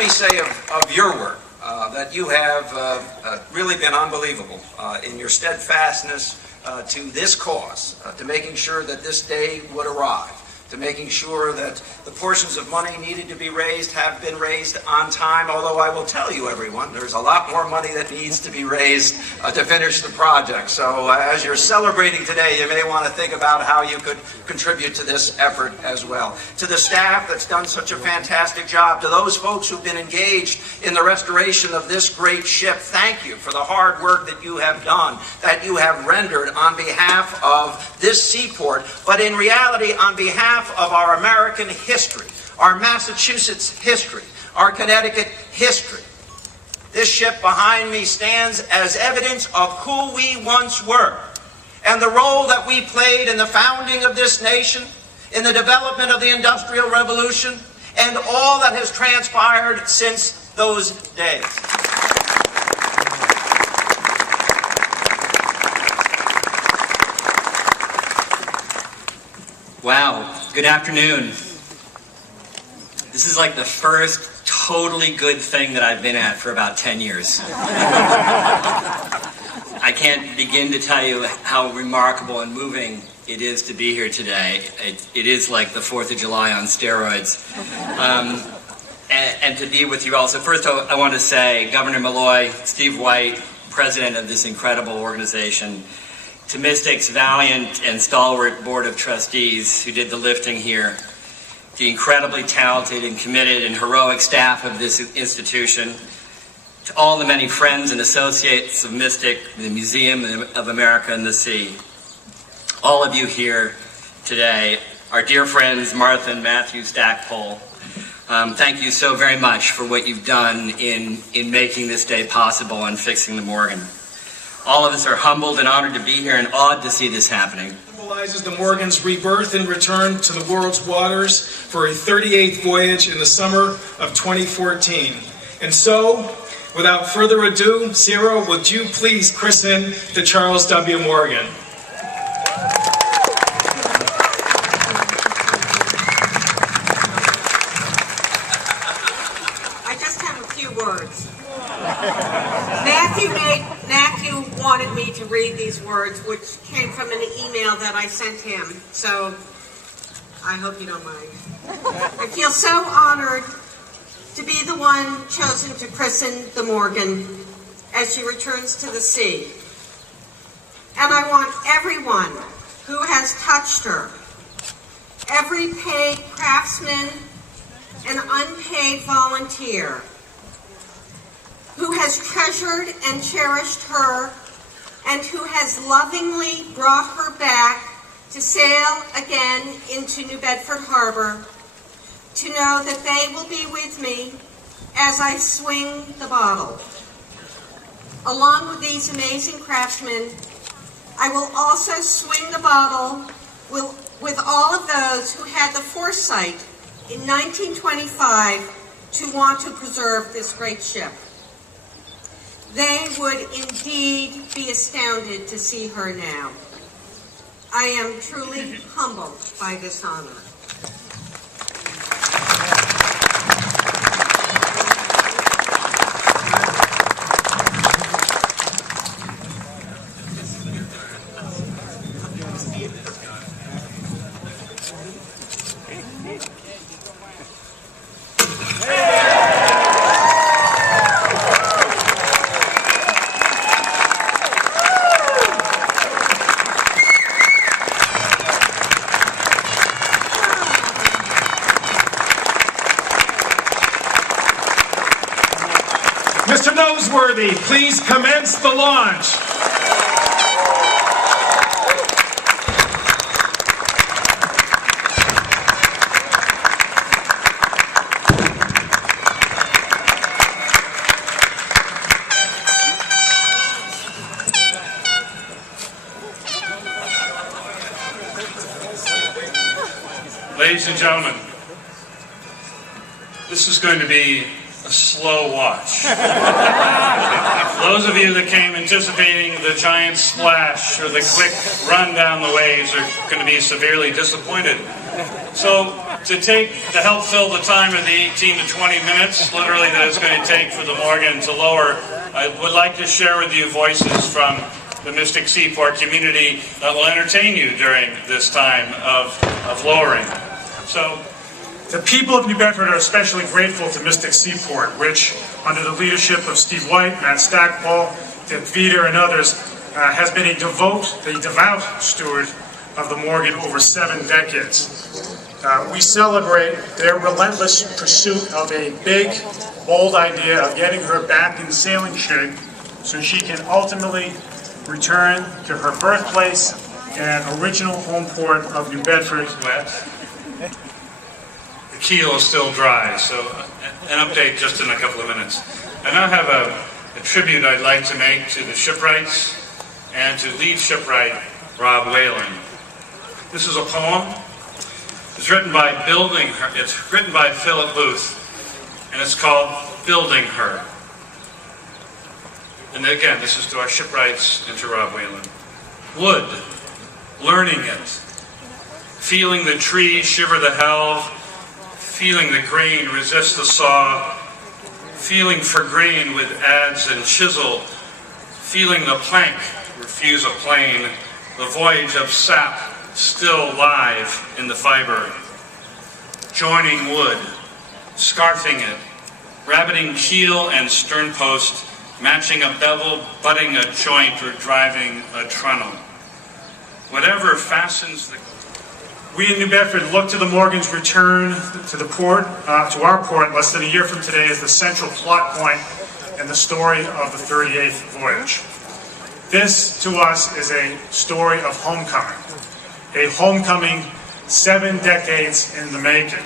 me say of your work that you have really been unbelievable in your steadfastness to this cause, to making sure that this day would arrive, to making sure that the portions of money needed to be raised have been raised on time, although I will tell you, everyone, there's a lot more money that needs to be raised to finish the project. So as you're celebrating today, you may want to think about how you could contribute to this effort as well. To the staff that's done such a fantastic job, to those folks who've been engaged in the restoration of this great ship, thank you for the hard work that you have done, that you have rendered on behalf of this seaport, but in reality on behalf of our American history, our Massachusetts history, our Connecticut history. This ship behind me stands as evidence of who we once were and the role that we played in the founding of this nation, in the development of the Industrial Revolution, and all that has transpired since those days. Wow, good afternoon. This is like the first totally good thing that I've been at for about 10 years. I can't begin to tell you how remarkable and moving it is to be here today. It is like the 4th of July on steroids. And to be with you all. So first I want to say, Governor Malloy, Steve White, president of this incredible organization, to Mystics' valiant and stalwart board of trustees who did the lifting here, the incredibly talented and committed and heroic staff of this institution, to all the many friends and associates of Mystic, the Museum of America and the Sea, all of you here today, our dear friends Martha and Matthew Stackpole, thank you so very much for what you've done in making this day possible and fixing the Morgan. All of us are humbled and honored to be here and awed to see this happening. Symbolizes the Morgan's rebirth and return to the world's waters for a 38th voyage in the summer of 2014. And so, without further ado, Sarah, would you please christen the Charles W. Morgan? I just have a few words. Matthew wanted me to read these words, which came from an email that I sent him, so I hope you don't mind. I feel so honored to be the one chosen to christen the Morgan as she returns to the sea. And I want everyone who has touched her, every paid craftsman and unpaid volunteer, who has treasured and cherished her and who has lovingly brought her back to sail again into New Bedford Harbor, to know that they will be with me as I swing the bottle. Along with these amazing craftsmen, I will also swing the bottle with all of those who had the foresight in 1925 to want to preserve this great ship. They would indeed be astounded to see her now. I am truly humbled by this honor. Mr. Noseworthy, please commence the launch. Ladies and gentlemen, this is going to be a slow watch. Those of you that came anticipating the giant splash or the quick run down the waves are going to be severely disappointed. So to help fill the time of the 18 to 20 minutes, literally, that it's going to take for the Morgan to lower, I would like to share with you voices from the Mystic Seaport community that will entertain you during this time of lowering. So, the people of New Bedford are especially grateful to Mystic Seaport, which, under the leadership of Steve White, Matt Stackpole, Dick Veeder, and others, has been a devout steward of the Morgan over 7 decades. We celebrate their relentless pursuit of a big, bold idea of getting her back in sailing shape so she can ultimately return to her birthplace and original home port of New Bedford. wet. The keel is still dry, so an update just in a couple of minutes. I now have a tribute I'd like to make to the shipwrights and to lead shipwright Rob Whalen. This is a poem. It's written by Philip Booth, and it's called Building Her. And again, this is to our shipwrights and to Rob Whalen. Wood, learning it, feeling the tree shiver the helve, feeling the grain resist the saw, feeling for grain with adze and chisel, feeling the plank refuse a plane, the voyage of sap still live in the fiber, joining wood, scarfing it, rabbiting keel and stern post, matching a bevel, butting a joint, or driving a trunnel. Whatever fastens the... We in New Bedford look to the Morgan's return to the port, to our port, less than a year from today, as the central plot point in the story of the 38th voyage. This, to us, is a story of homecoming. A homecoming 7 decades in the making.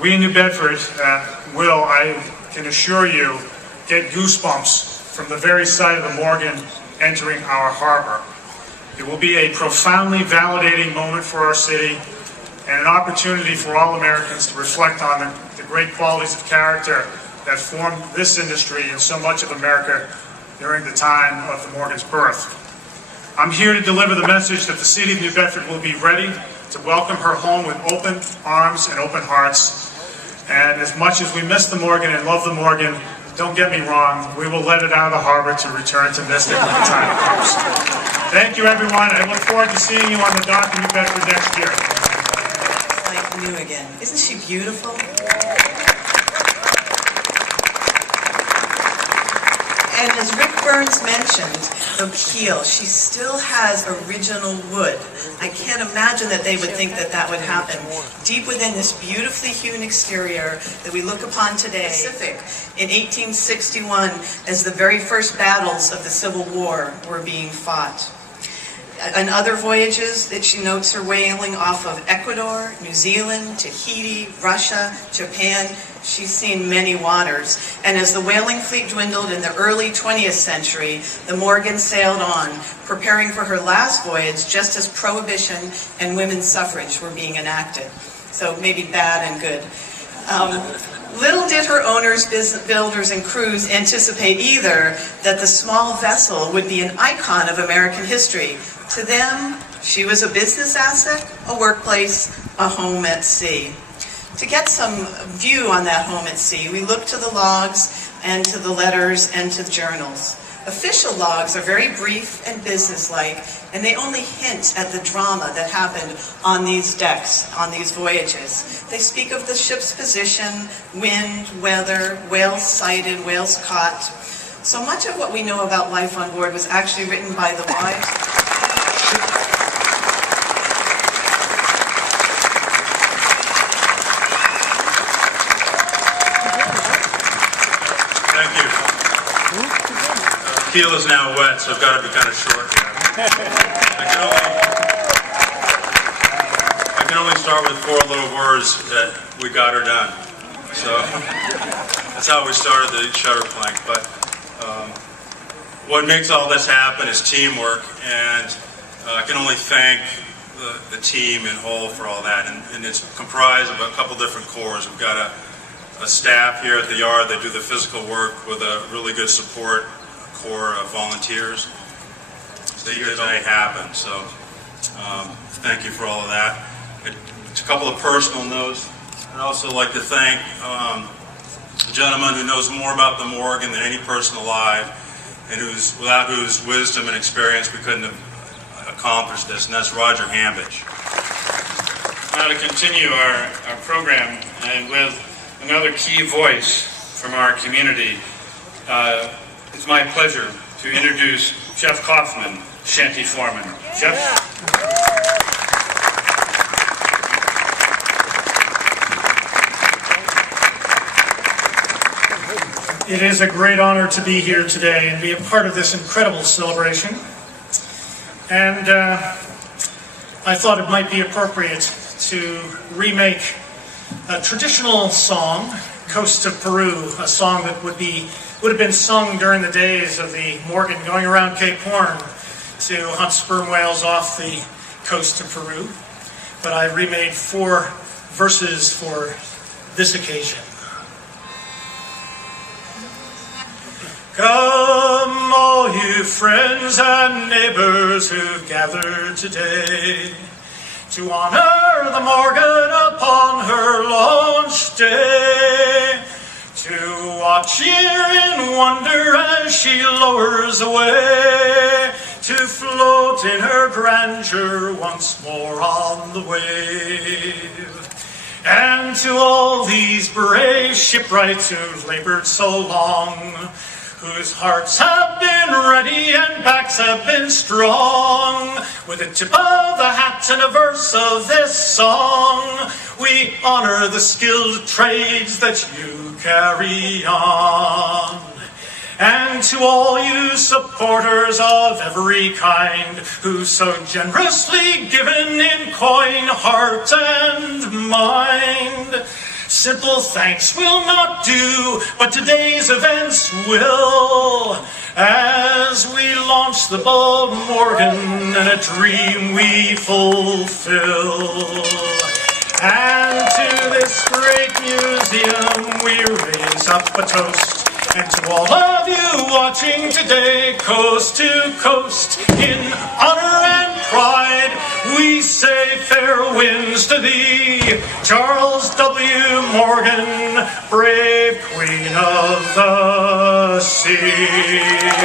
We in New Bedford will, I can assure you, get goosebumps from the very sight of the Morgan entering our harbor. It will be a profoundly validating moment for our city and an opportunity for all Americans to reflect on the great qualities of character that formed this industry and so much of America during the time of the Morgan's birth. I'm here to deliver the message that the city of New Bedford will be ready to welcome her home with open arms and open hearts. And as much as we miss the Morgan and love the Morgan, don't get me wrong, we will let it out of the harbor to return to Mystic when the time comes. Thank you, everyone. I look forward to seeing you on the dock in New Bedford next year. Like new again. Isn't she beautiful? And as Rick Burns mentioned, the keel, she still has original wood. I can't imagine that they would think that that would happen. Deep within this beautifully hewn exterior that we look upon today, Pacific, in 1861, as the very first battles of the Civil War were being fought. On other voyages that she notes her whaling off of Ecuador, New Zealand, Tahiti, Russia, Japan, she's seen many waters. And as the whaling fleet dwindled in the early 20th century, the Morgan sailed on, preparing for her last voyage just as prohibition and women's suffrage were being enacted. So maybe bad and good. Little did her owners, builders, and crews anticipate either that the small vessel would be an icon of American history. To them, she was a business asset, a workplace, a home at sea. To get some view on that home at sea, we look to the logs and to the letters and to the journals. Official logs are very brief and businesslike, and they only hint at the drama that happened on these decks, on these voyages. They speak of the ship's position, wind, weather, whales sighted, whales caught. So much of what we know about life on board was actually written by the wives. The keel is now wet, so it's got to be kind of short here. I can only start with 4 little words that we got her done. So that's how we started the shutter plank. But what makes all this happen is teamwork, and I can only thank the team in whole for all that. And it's comprised of a couple different cores. We've got a staff here at the yard that do the physical work with a really good support core of volunteers. So they happen. So thank you for all of that. a couple of personal notes. I'd also like to thank a gentleman who knows more about the Morgan than any person alive, and without whose wisdom and experience we couldn't have accomplished this, and that's Roger Hambidge. Now to continue our program, and with another key voice from our community, it's my pleasure to introduce Jeff Kaufman, Shanty Foreman. Jeff? It is a great honor to be here today and be a part of this incredible celebration. And I thought it might be appropriate to remake a traditional song, Coast of Peru, a song that would have been sung during the days of the Morgan going around Cape Horn to hunt sperm whales off the coast of Peru. But I remade 4 verses for this occasion. Come, all you friends and neighbors who've gathered today to honor the Morgan upon her launch day, to watch here in wonder as she lowers away, to float in her grandeur once more on the wave. And to all these brave shipwrights who've labored so long, whose hearts have been ready and backs have been strong, with a tip of the hat and a verse of this song, we honor the skilled trades that you carry on. And to all you supporters of every kind, who so generously given in coin, heart, and mind, simple thanks will not do, but today's events will, as we launch the bold Morgan and a dream we fulfill. And to this great museum we raise up a toast, and to all of you watching today, coast to coast, in honor and pride, we say fair winds to thee, Charles W. Morgan, brave Queen of the Sea.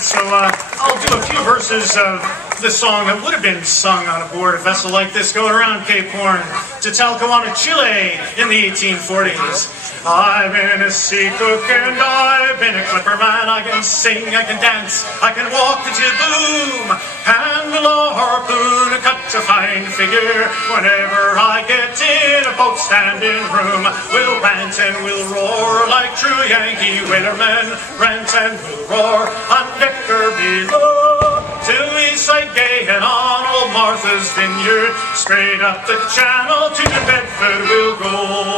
So I'll do a few verses of the song that would have been sung on aboard a vessel like this going around Cape Horn to Talcahuano, Chile in the 1840s. I've been a sea cook and I've been a clipper man. I can sing, I can dance, I can walk the jib-boom, handle a harpoon, cut a fine figure. Whenever I get in a boat standing room, we'll rant and we'll roar like true Yankee whalermen. Rant and we'll roar on deck or below, till we sight gay and on old Martha's Vineyard. Straight up the channel to New Bedford we'll go.